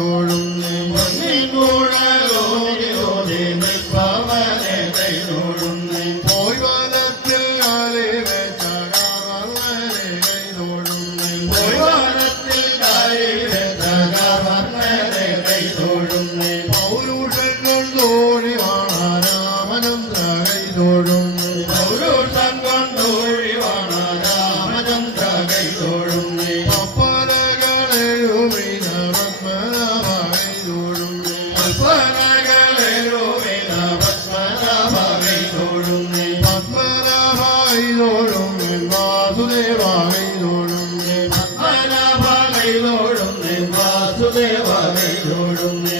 തോഴും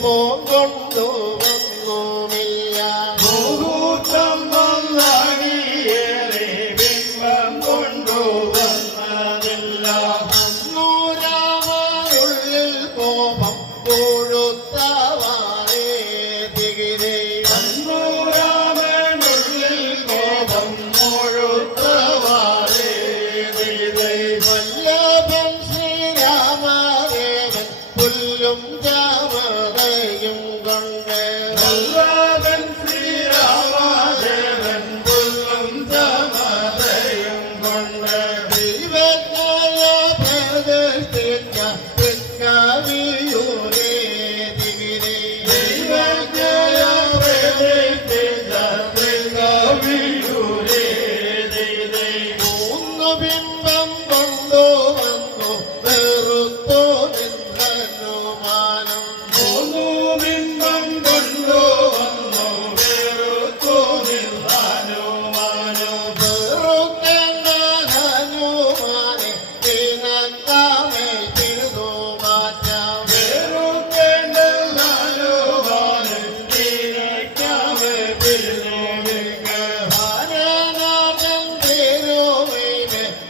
പൂങ്കൊണ്ടു വന്നുമില്ല. മുഹൂർത്തം നന്നാകിയേറെ ബിംബം കൊണ്ടു വന്നതില്ല. അന്നൂരാവുള്ളിൽ കോപം കൊഴുത്തവാറേ തികിരേ അന്നൂരാമനുള്ളിൽ കോപം കൊഴുത്തവാറേ വല്ലഭം ശ്രീരാമദേവൻ പുല്ലും രാമ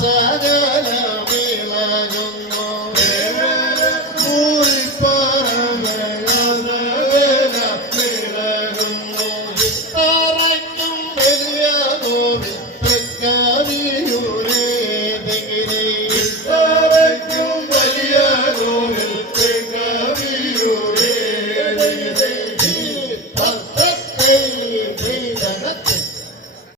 سلام